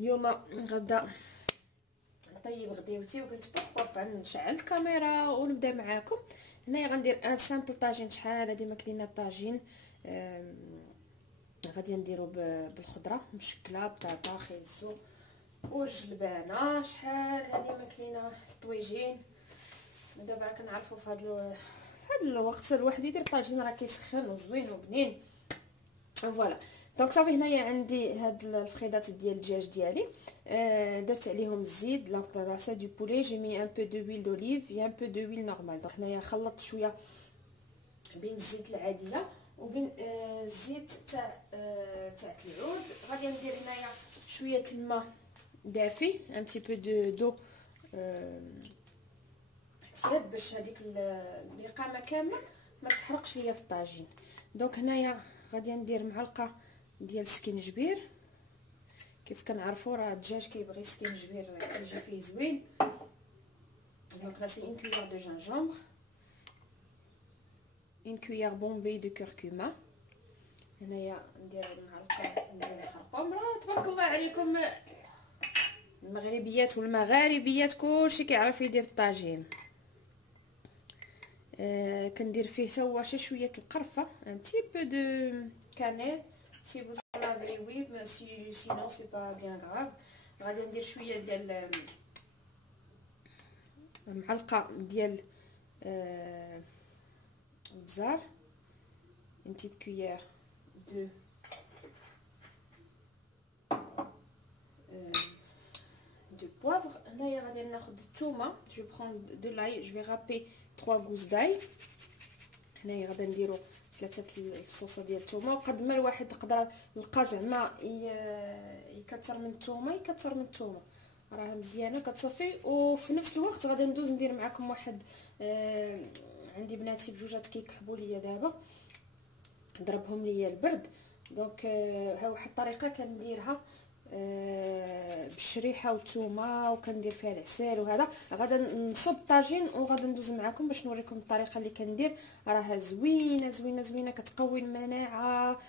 اليوم غدا نطيب غديوتي، وقلت بوركوا با نشعل الكاميرا ونبدا معاكم. هنايا غندير ان سامبل طاجين. شحال هادي ما كلينا الطاجين. غادي نديرو بالخضره مشكله، بطاطا، خيزو والجلبانه. شحال هادي ما كلينا الطويجين. دابا كنعرفوا في هذا الوقت الواحد يدير طاجين راه كيسخن وزوين وبنين. فوالا دونك صافي. هنايا عندي هاد الفخيدات ديال الدجاج ديالي. درت عليهم الزيت لا سا دو بولي. جي مي ان بو دو ويل دوليف يا ان بو دو ويل نورمال. دونك هنايا خلطت شويه بين الزيت العاديه وبين الزيت تاع العود. غادي ندير هنايا شويه الماء دافي، ان بتي بو دو احتياط باش هذيك القامه كامله ما تحرقش ليا في الطاجين. دونك هنايا غادي ندير معلقه ديال السكينجبير. كيف كنعرفوا راه الدجاج كيبغي السكينجبير يجي فيه زوين. دونك لا سي اون كويير دو جينجومبر، اون كويير بومبي دو كركوما. هنايا ندير معلقه ديال الخرقوم. راه تبارك الله عليكم المغربيات والمغاربيات كلشي كيعرف يدير الطاجين. كندير فيه حتى هو شويه القرفه، ان بتي بو دو كانيل سي فوز لافي وي سينو سي با بيان غراف. غادي ندير شويه ديال معلقه ديال البزار، une petite cuillère de poivre. هنايا غادي ناخذ الثومه. جو برون دو لاي، جو في رابي 3 غوز داي. هنايا غادي نديرو 3 الفصوصه ديال الثومه. وقد ما الواحد يقدر يلقى زعما يكثر من الثومه يكثر من الثومه، راه مزيانه كتصفي. وفي نفس الوقت غادي ندوز ندير معكم واحد عندي بناتي بجوجات كيكحبوا ليا دابا، ضربهم ليا البرد. دونك ها واحد الطريقه كنديرها بالشريحه والثومه وكندير فيها العسل. وهذا غادا نصب الطاجين وغادا ندوز معكم باش نوريكم الطريقه اللي كندير. راها زوينه زوينه زوينه، كتقوي المناعه،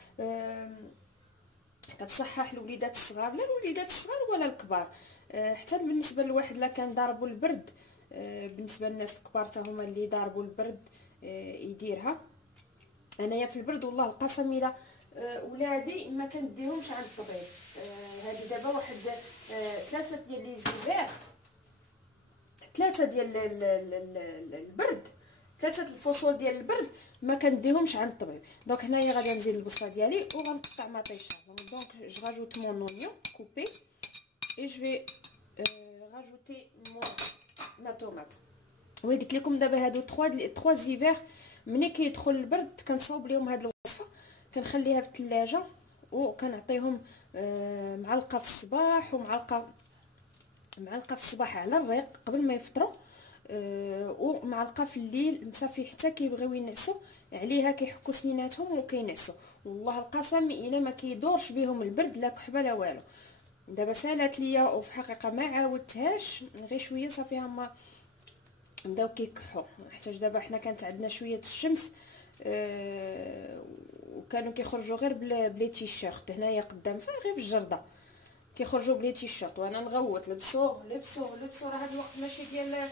كتصحح الوليدات الصغار، لا الوليدات الصغار ولا الكبار. حتى بالنسبه لواحد لا كان ضاربوا البرد، بالنسبه للناس الكبار حتى هما اللي ضاربوا البرد يديرها. انايا في البرد والله القسم الا ولادي ما كنديهمش عند الطبيب. هذه دابا واحد 3 ديال لي زيفير، 3 ديال البرد، 3 الفصول ديال البرد ما كنديهمش عند الطبيب. دونك هنايا غادي نزيد البصله ديالي وغنقطع مطيشه. دونك جو راجوت مون اونيون كوبي اي جو في راجوتي لا طوماط. وي قلت لكم دابا هادو 3 زيفير ملي كيدخل البرد كنصاوب ليهم هاد الوصفه، كنخليها في الثلاجه وكنعطيهم معلقه في الصباح ومعلقه في الصباح على الريق قبل ما يفطروا، ومعلقه في الليل صافي حتى كيبغيو ينعسوا عليها، كيحكوا سنيناتهم وكينعسوا. والله القسم الا ما كيدورش بهم البرد لا كحبه لا والو. دابا سالات ليا وفي الحقيقه ما عاودتهاش، غير شويه صافي هما بداو كيكحوا. حتى دابا حنا كانت عندنا شويه الشمس، وكانوا كيخرجوا غير بلي تيشيرت هنايا قدام غير في الجرده كيخرجوا بلي تيشيرت، وانا نغوت لبسوا راه هذا الوقت ماشي ديال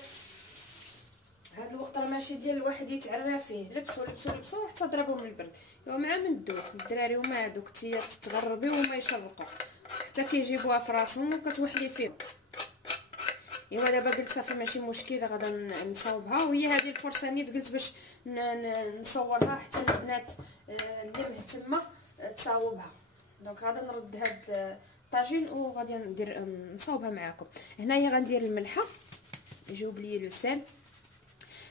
هذا الوقت، راه ماشي ديال الواحد يتعرى فيه. لبسوا حتى ضربهم البرد. ومع من دوك الدراري هما هذوك تغربي وما يشرقوا حتى كيجيبوها في راسهم وكتوحلي فيهم. ايوا دابا قلت صافي ماشي مشكل، غادا نصاوبها. وهي هذه الفرصه نيت قلت باش نصورها حتى البنات اللي مهتمه تصاوبها. دونك غادا نرد هاد الطاجين وغادي ندير نصاوبها معاكم. هنايا غندير الملحه، يجاوب لي لو سال.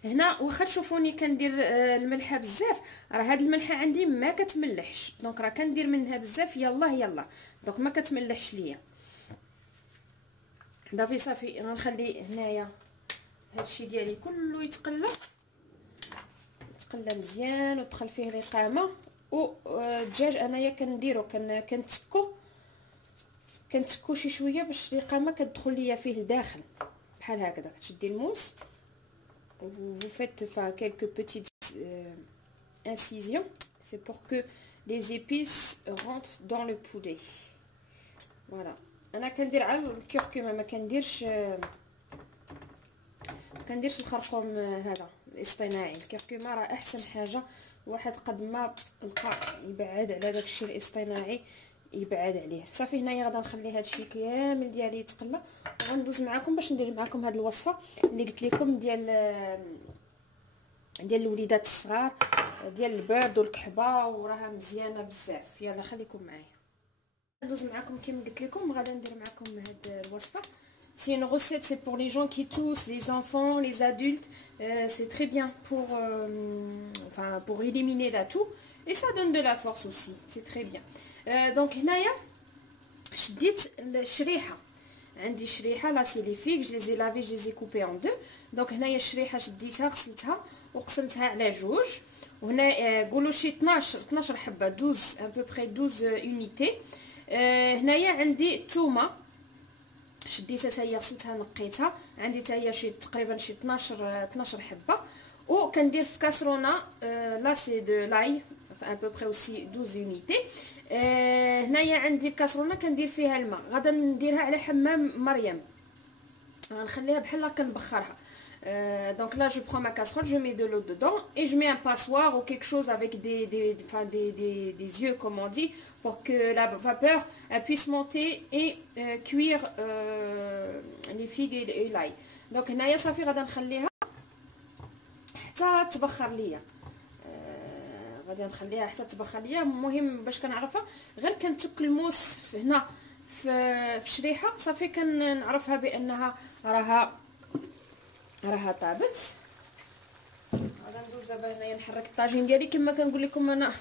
هنا واخا تشوفوني كندير الملحه بزاف، راه هاد الملحه عندي ما كتملحش، دونك راه كندير منها بزاف يلا دونك ما كتملحش ليا. دافي صافي غنخلي هنايا هادشي ديالي كله يتقلى مزيان ودخل فيه القامه. والدجاج انايا كنديرو كنتكو شي شويه باش القامه كتدخل ليا فيه لداخل بحال هكذا. كتشدي الموس vous faites quelques petites incisions, c'est pour que les épices rentrent dans le poulet. Voilà, انا كندير على الكركم، ما كنديرش الخرقوم هذا الاصطناعي. الكركم راه احسن حاجه، واحد قد ما لقى يبعد على داك الشيء الاصطناعي يبعد عليه. صافي هنايا غادا نخلي هذا الشيء كامل ديالي يتقلى، وغندوز معكم باش ندير معكم هذه الوصفه اللي قلت لكم ديال الوليدات الصغار، ديال البرد والكحبه، وراها مزيانه بزاف. يلا خليكم معايا ندوز معكم. كيما قلت لكم غادا ندير معكم هذه الوصفه. C'est une recette, c'est pour les gens qui toussent, les enfants, les adultes. C'est très bien pour éliminer la toux. Et ça donne de la force aussi. C'est très bien. Donc, هنايا شديت الشريحة. عندي شريحة لا سيليفيك، je les ai lavées, je les ai coupées en deux. Donc هنايا الشريحة شديتها غسلتها وقسمتها على جوج. وهنا قولوا شي 12 حبة، 12 à peu près 12 unités. هنايا عندي تومة شديتها حتى هي غسلتها نقيتها، عندي حتى هي شي تقريبا شي 12 حبه. وكندير في كاسرونه لا سي دو لاي ان بو بري اوسي 12 يونيتي. هنايا عندي الكاسرونه كندير فيها الماء، غادا نديرها على حمام مريم، غنخليها بحال هكا نبخرها. Donc là je prends ma casserole, je mets de l'eau dedans et je mets un passoire ou quelque chose avec des yeux comme on dit, pour que la vapeur elle puisse monter et cuire les figues et l'ail. Donc هنايا صافي غادا نخليها حتى تبخر ليا، غادي نخليها حتى تبخر ليا. المهم باش كنعرفها غير كنتك الموس هنا في الشريحه صافي كنعرفها بانها راها طابت. غادا ندوز دابا هنايا نحرك الطاجين ديالي كما كنقول لكم انا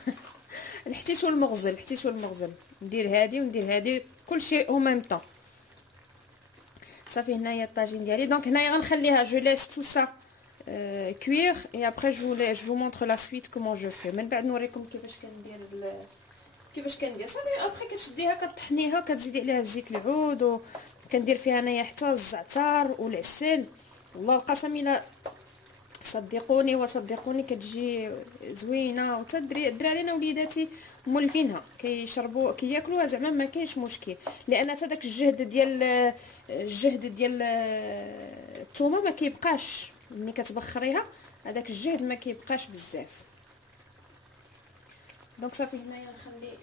الحتيش والمغزل، ندير هادي وندير هادي كلشي او ميم طون. صافي هنايا الطاجين ديالي. دونك هنايا غنخليها جو ليس تو سا كوير اي ابري جو مونطر لا سويت كومون جو في. من بعد نوريكم كيفاش كندير. صافي ابري كتشديها كطحنيها كتزيدي عليها الزيت العود، وكندير فيها انايا حتى الزعتر والعسل. والله القسم الا صدقوني كتجي زوينه، وتا الدرارينا وليداتي مولفينها كيشربوا كياكلوها زعما ما كاينش مشكل، لان حتى داك الجهد ديال الثومه ما كيبقاش ملي كتبخريها، هذاك الجهد ما كيبقاش بزاف. دونك صافي هنايا نخلي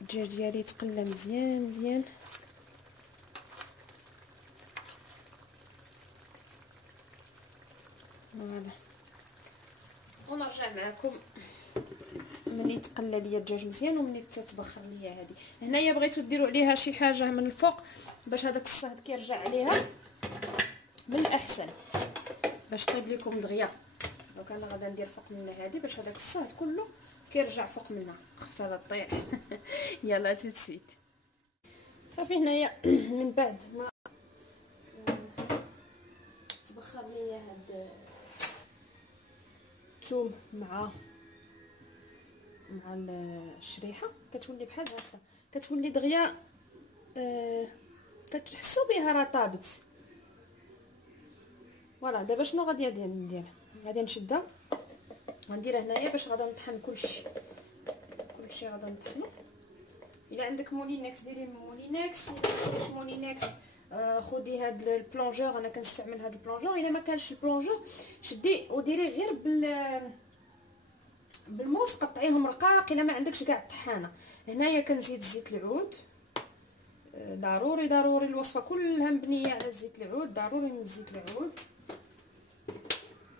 الدجاج ديالي يتقلى مزيان. فوالا ونرجع معكم ملي تقلى ليا الدجاج مزيان وملي تتبخر ليا هذه. هنايا بغيتو ديروا عليها شي حاجه من الفوق باش هذاك الصهد كيرجع عليها من الاحسن باش طيب لكم دغيا. دونك انا غادا ندير فوق منها هذه باش هذاك الصهد كله كيرجع فوق منها، خفت هذا طيح. يلا تسيت. صافي هنايا من بعد ما تبخر ليا هاد الثوم مع الشريحه كتولي بحال هكا، كتولي دغيا كتحسوا بها راه طابت. فوالا دابا شنو غادي ندير؟ غادي نشدها غنديرها هنايا باش غادا نطحن كلشي غادا نطحنو. الا عندك مولينكس ديري مولينكس، الا مولينكس خدي هاد البلونجور، انا كنستعمل هاد البلونجور. الا ما كانش البلونجور شدي وديري غير بالموس، قطعيهم رقاق. الا ما عندكش كاع الطحانه. هنايا كنزيد زيت العود، ضروري الوصفه كلها مبنيه على زيت العود، ضروري من زيت العود.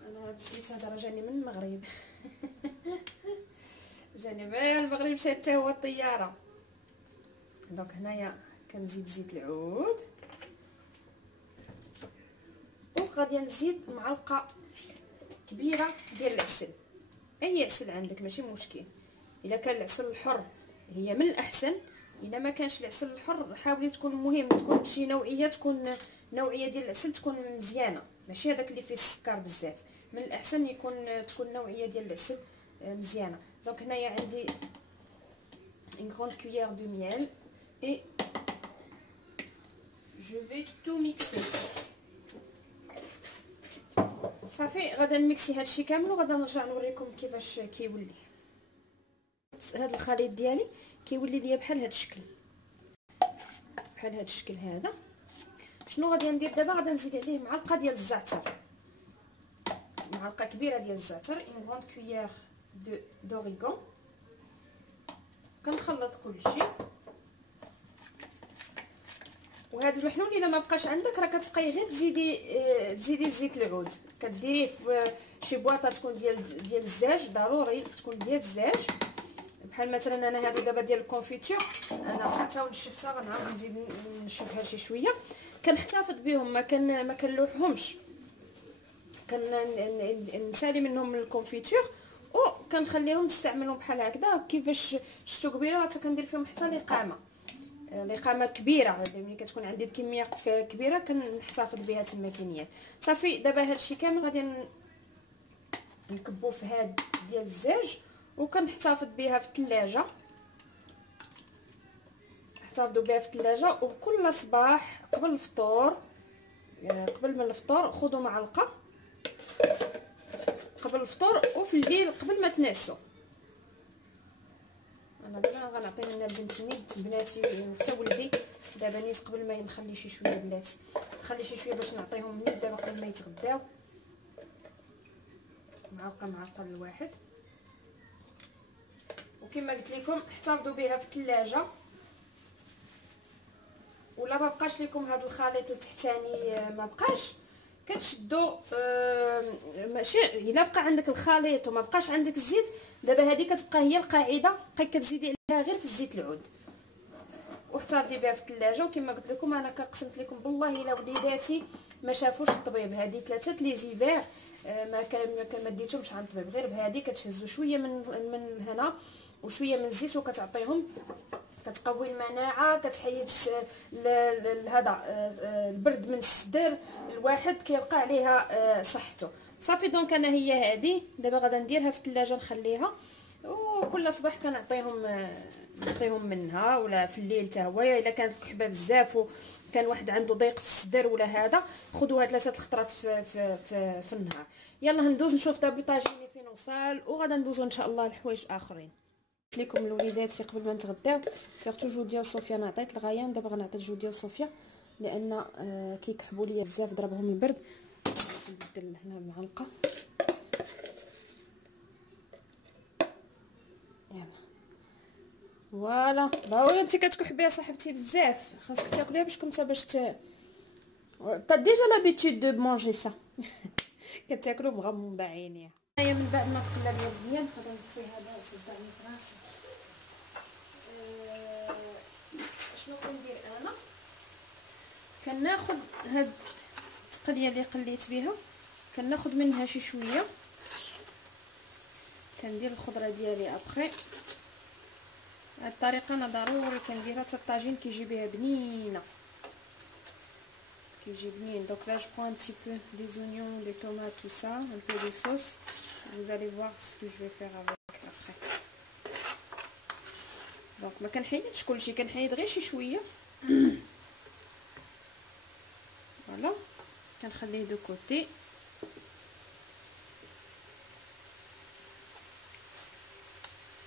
انا هاد الزيت هذا راه جاني من المغرب. جاني من المغرب مشى حتى هو الطياره. دونك هنايا كنزيد زيت العود، وغادي نزيد معلقه كبيره ديال العسل، اي عسل عندك ماشي مشكل. الا كان العسل الحر هي من الاحسن، الا ما كانش العسل الحر حاولي تكون مهم تكون شي نوعيه، تكون نوعيه ديال العسل تكون مزيانه، ماشي هذاك اللي فيه السكر بزاف. من الاحسن تكون نوعيه ديال العسل مزيانه. دونك هنايا عندي une grande cuillère de miel et je vais tout mixer. صافي غادا نميكسي هادشي كامل وغادا نرجع نوريكم كيفاش كيولي. هاد الخليط ديالي كيولي ليا بحال هاد الشكل. بحال هذا الشكل هذا. شنو غادي ندير دابا؟ غادي نزيد عليه معلقه ديال الزعتر، معلقه كبيره ديال الزعتر، اون غروند كويير دوريغون. كنخلط كلشي. وهذا المحلول الا ما بقاش عندك راه كتبقاي غير تزيدي زيت العود، كديريه في شي بواطه تكون ديال الزاج، ضروري تكون ديال الزاج. بحال مثلا انا هذه دابا ديال الكونفيتور، انا غسلتها ونشفتها، غنعاود نزيد نشفها شي شويه. كنحتفظ بهم، ما كنلوحهمش، كنسالي منهم من الكونفيتور وكنخليهم نستعملهم بحال هكذا. كيفاش شفتو قبيله حتى كندير فيهم حتى الاقامه كبيره، ملي كتكون عندي بكميه كبيره كنحتفظ بها تما كينيات. صافي دابا هادشي كامل غادي نكبو في هاد ديال الزاج، وكنحتفظ بها في الثلاجه. احتفظوا بها في الثلاجه، وكل صباح قبل الفطور، قبل ما الفطور خذوا معلقه قبل الفطور، وفي الليل قبل ما تنعسوا. انا دابا غنعطي لنا البنت نيت، بناتي حتى ولدي دابا نيت قبل ما نخلي شي شويه بلاتي، نخلي شي شويه باش نعطيهم نيت دابا قبل ما يتغداو. معلقه الواحد. وكما قلت لكم احتفظوا بها في الثلاجه، ولا ما بقاش لكم هذا الخليط التحتاني ما بقاش، كتشدوا ماشي الا بقى عندك الخليط وما بقاش عندك الزيت، دابا هذه كتبقى هي القاعده، بقى كتزيدي عليها غير في الزيت العود واحتفظي بها في الثلاجه. وكما قلت لكم انا قسمت لكم بالله الا وليداتي ما شافوش الطبيب، هذه ثلاثه لي زيفير ما ديتهمش عند الطبيب، غير بهذه كتهزوا شويه من هنا وشويه من الزيت وكتعطيهم، كتقوي المناعه، كتحيد هذا البرد من الصدر، الواحد كيبقى عليها صحته. صافي دونك انا هي هذه دابا غادا نديرها في الثلاجه نخليها، وكل صباح نعطيهم منها، ولا في الليل حتى هو الا كانت الكحبه بزاف وكان واحد عنده ضيق في الصدر ولا هذا، خذوها 3 الخطرات في النهار. يلا ندوز نشوف دابا طاجيني فين وصل، وغادا ندوزو ان شاء الله لحوايج اخرين. قلت لكم الوليدات قبل ما نتغداو سيرتو جو ديال صوفيا انا عطيت الغيان، دابا غنعطي جو ديال صوفيا لان كيكحبوا ليا بزاف ضربهم البرد. نبدل هنا المعلقه. يلا فوالا باوي انت كتكحبي يا صاحبتي بزاف، خاصك تاكليها باش تا ديجا لابيتود دو مونجي سا كتاكلو مغمضه عينيها. هي من بعد ما تقلى ليا مزيان غادي نطفي هذا صدعني في راسي. شنو كندير انا؟ كناخذ هاد التقليه اللي قليت بها، كناخذ منها شي شويه، كندير الخضره ديالي ابخي. هاد الطريقه انا ضروري كنديرها حتى الطاجين كيجي بها بنينه، كيجي بنين. دونك لا جو برون ان تي بو دي زونيون دي طوماط تو سا ان بو دو صوص. vous allez voir ce que je vais faire avec après. دونك ما كنحيدش كلشي، كنحيد غير شي شويه. فوالا كنخليه دو كوتي.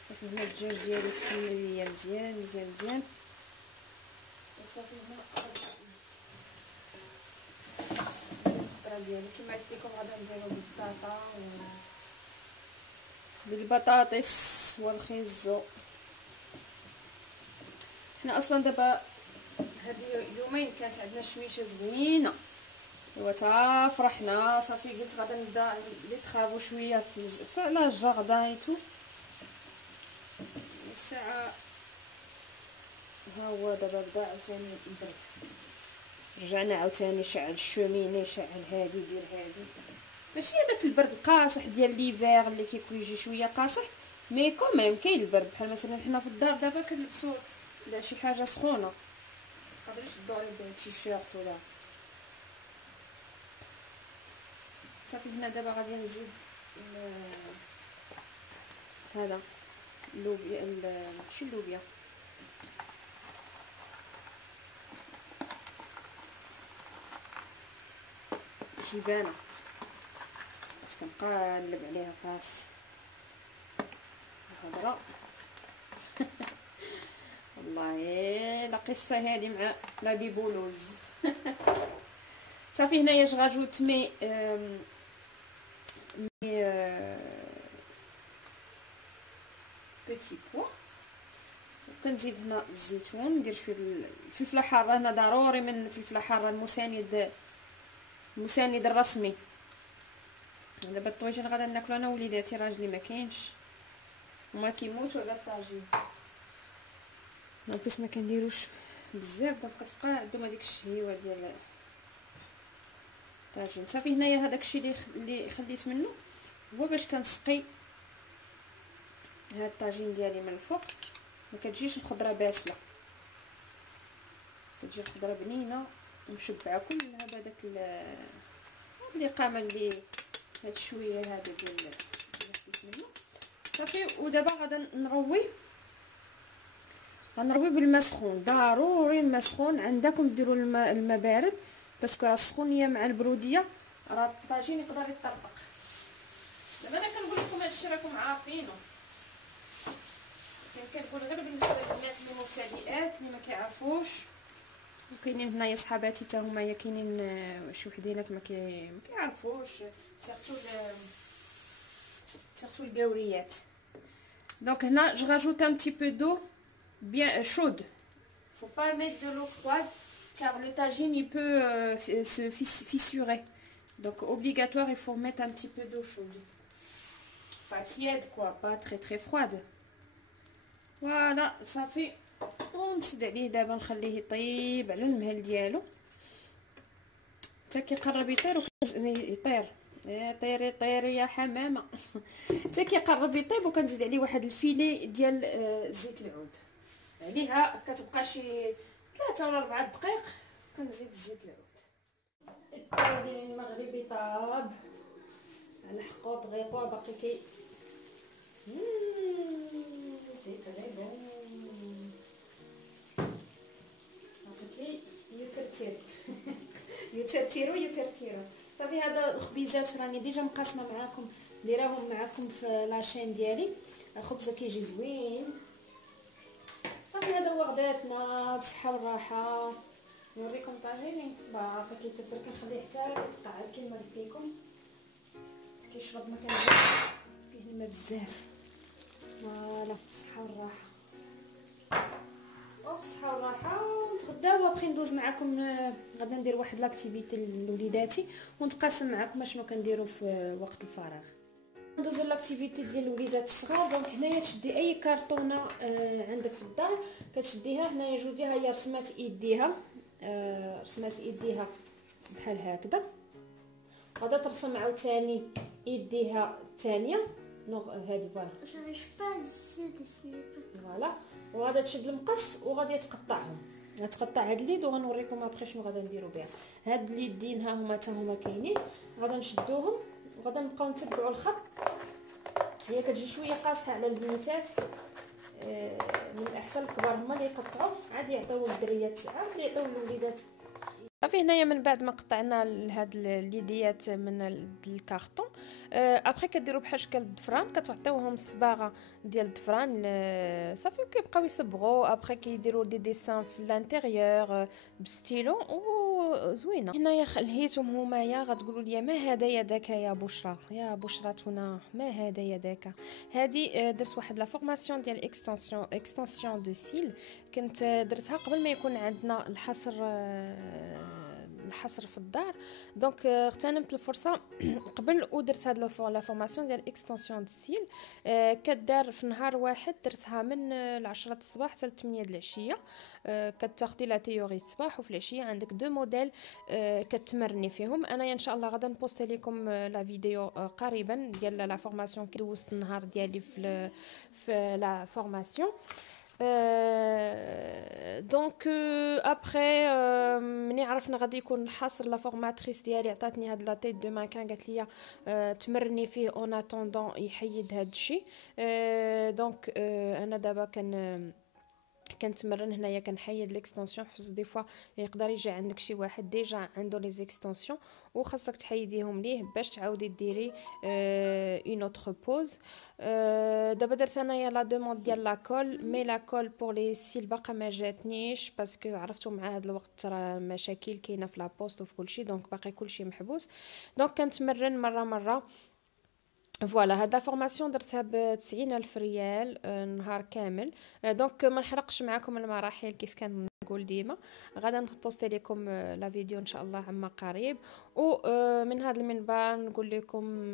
صافي هنا الدجاج ديالي تحمل ليا مزيان. صافي هنا الخضره ديالي كما قلت لكم غادي نديرو بالبطاطا بالبطاطس والخيزو. حنا اصلا دابا هاد يومين كانت عندنا شويشه زوينه، ايوا تا فرحنا. صافي قلت غادي نبدا نتخابو شويه في على الجردان ايتو. الساعه ها هو دابا بدا عاوتاني البرد، رجعنا عاوتاني شعل الشوميني، شعل هادي دير هادي. ماشي هذاك البرد القاصح ديال ليفير اللي كيكون يجي شويه قاصح، مي كوميم كاين البرد. بحال مثلا حنا في الدار دابا كنلبسوا لا شي حاجه سخونه، متقدريش تدوري بالتيشيرت ولا. صافي هنا دابا غادي نزيد هذا اللوبيا، ماشي اللوبيا، جبانه، باش كنقلب عليها فاس الخضره. الله لا قصه هذه مع لا بيبولوز. صافي هنايا جو راجوت مي بيتي بوا. كنزيد هنا الزيتون، ندير شويه الفلفله حاره. هنا ضروري من الفلفله حاره، المساند الرسمي. دابا الطويجين غادا ناكلو انا وليداتي، راجلي ما كاينش وما كيموتوا على الطاجين. بس ما كنديروش بزاف، دونك كتبقى عندهم هذيك الشهيوه ديال الطاجين. صافي هنايا هذاك الشيء اللي خديت منه هو باش كنسقي هاد الطاجين ديالي من الفوق. ما كتجيش الخضره باسله، كتجي الخضره بنينه ومشبعه كلها بهذاك القامه اللي هاد الشويه هذا ديال خديت منه. صافي ودابا غادا غنروي بالماء سخون. ضروري الماء سخون عندكم، ديروا الماء بارد باسكو راه السخونيه مع البروديه راه الطاجين يقدر يطرطق. دابا انا كنقول لكم هادشي راكم عارفينه، كنقول غير بالنسبه للبنات اللي مبتدئات اللي ما كيعرفوش. وكاينين هنايا صحاباتي حتى هما كاينين شي وحدينات ما كيعرفوش، سيرتو القاوريات. دونك هنا جو راجوت ان بتي بو دو bien chaude. Faut pas mettre de l'eau froide car le tagine il peut se fissurer. Donc obligatoire, il faut mettre un petit peu d'eau chaude. Pas tiède quoi, pas très très froide. Voilà, ça fait. ونسد عليه دابا نخليه يطيب على المهل ديالو حتى كيقرب يطير يطير يا حمامه. حتى كيقرب يطيب وكنزيد عليه واحد الفيلي ديال زيت العود عليها. كتبقى شي 3 ولا 4 دقائق كنزيد زيت العود. الطاجين المغربي طاب على حقوط غيبو باقي كي زيت غيبو باقي يترتيرو. صافي هذا الخبيزات راني ديجا مقاسمه معاكم، دايراهم معاكم في لاشين ديالي. خبزه كيجي زوين. صافي هذا هو غداتنا بصحه والراحه. نوريكم طاجيني باقي كيترتر، كنخليه حتى يتقعد كيما قلت لكم. كيشرب ما كنزيد فيه الماء بزاف. فوالا بصحه والراحه وبصحه والراحه. ونتغداو وابخي ندوز معكم. غدا ندير واحد لاكتيفيتي لوليداتي ونتقاسم معكم شنو كنديروا في وقت الفراغ. ندوزو لاكتيفيتي ديال الوليدات الصغار. دونك هنايا تشدي اي كرتونه عندك في الدار كتشديها. هنايا جوديها هي رسمات يديها، بحال هكذا. غادا ترسم عاوتاني يديها الثانيه هذه فوالا. وغادا تشد المقص وغادي تقطعهم. غتقطع هاد اليد وغنوريكم ابخي شنو غادا نديرو بها. هاد اليدين ها هما حتى هما كاينين، غادا نشدوهم وغادا نبقاو نتبعوا الخط. هي كتجي شويه قاصحه على البنيتات، من الاحسن الكبار هما اللي يقطعوا، عاد يعطيو الدريات عاد يعطيو الوليدات. صافي هنايا من بعد ما قطعنا هاد اليديات من الكارطون، ابري كديروا بحال شكل الضفران، كتعطيوهم الصباغه ديال الضفران. صافي كيبقاو يصبغوا. ابري كيديروا دي ديسان في الانتيريور بستيلو وزوينه. هنايا خليتهم همايا. غتقولوا لي ما هذا يداك يا بشرى، يا بشرتنا ما هذا يداك. هذه درت واحد لا فورماسيون ديال اكستنسيون دو ستيل، كنت درتها قبل ما يكون عندنا الحصر في الدار. دونك اغتنمت الفرصه قبل ودرت هاد لا فورماسيون ديال اكستنسيون دو ستيل. كدار في نهار واحد، درتها من 10 الصباح حتى 8 العشيه. كتاخدي لا تيوري الصباح وفي العشيه عندك 2 موديل كتمرني فيهم. انا ان شاء الله غادا نبوستي لكم لا فيديو قريبا ديال لا فورماسيون كي دوزت النهار ديالي في لا فورماسيون. دونك ابري مني عرفنا غادي يكون الحصر، لا فورماتريس ديالي عطاتني هاد لا تيت دو ماكان، قالت لي تمرني فيه اون اتوندون يحيد هاد الشيء. دونك انا دابا كنتمرن هنايا كنحيد ليكستنسيون، حيت دي فوا يقدر يجي عندك شي واحد ديجا عنده لي زيكستنسيون وخاصك تحيديهم ليه باش تعاودي ديري اون اوتر بوز. دابا درت انايا لا دوموند ديال لاكول، مي لاكول بور لي سيل باقا ما جاتنيش باسكو عرفتوا مع هذا الوقت راه مشاكل كاينه في لابوست وفي كلشي، دونك باقي كلشي محبوس. دونك كنتمرن مره. فوالا هاد لا فورماسيون درتها ب90 الف ريال نهار كامل. دونك ما نحرقش معكم المراحل كيف كان نقول ديما، غادا نبوستي لكم لا فيديو ان شاء الله عما قريب. ومن هذا المنبر نقول لكم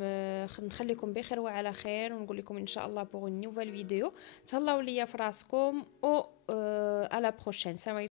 نخليكم بخير وعلى خير، ونقول لكم ان شاء الله بوغ نوفال فيديو. تهلاو ليا في راسكم و على بروشين. سلام عليكم.